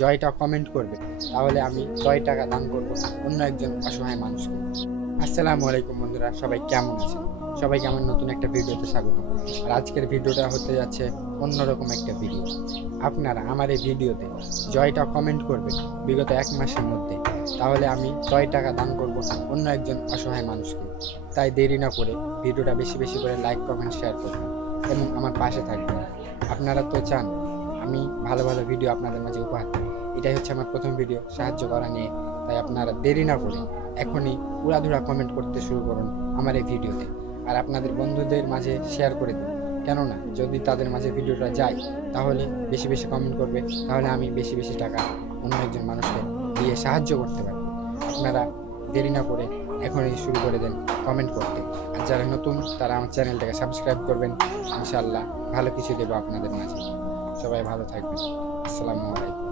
জয়টা কমেন্ট করবে, তাহলে আমি জয় টাকা দান করব অন্য একজন অসহায় মানুষকে। আসসালামু আলাইকুম বন্ধুরা, সবাই কেমন আছেন? সবাইকে আমার নতুন একটা ভিডিওতে স্বাগত। আর আজকের ভিডিওটা হতে যাচ্ছে অন্যরকম একটা ভিডিও আপনারা আমার এই ভিডিওতে জয়টা কমেন্ট করবেন বিগত এক মাসের মধ্যে। তাহলে আমি জয় টাকা দান করব অন্য একজন অসহায় মানুষকে। তাই দেরি না করে ভিডিওটা বেশি বেশি করে লাইক কমেন্ট শেয়ার করবেন এবং আমার পাশে থাকবেন। আপনারা তো চান আমি ভালো ভালো ভিডিও আপনাদের মাঝে উপহার দিই এটাই হচ্ছে আমার প্রথম ভিডিও সাহায্য করা নিয়ে। তাই আপনারা দেরি না করে এখনই উড়াধুরা কমেন্ট করতে শুরু করুন আমার এই ভিডিওতে আর আপনাদের বন্ধুদের মাঝে শেয়ার করে দিন। কেননা, যদি তাদের মাঝে ভিডিওটা যায়, তাহলে বেশি বেশি কমেন্ট করবে। তাহলে আমি বেশি বেশি টাকা অন্য একজন মানুষকে দিয়ে সাহায্য করতে পারি আপনারা দেরি না করে এখনই শুরু করে দেন কমেন্ট করতে। আর যারা নতুন, তারা আমার চ্যানেলটাকে সাবস্ক্রাইব করবেন। ইনশাল্লাহ ভালো কিছু দেবো আপনাদের মাঝে। সবাই ভালো থাকবেন। আসসালামু আলাইকুম।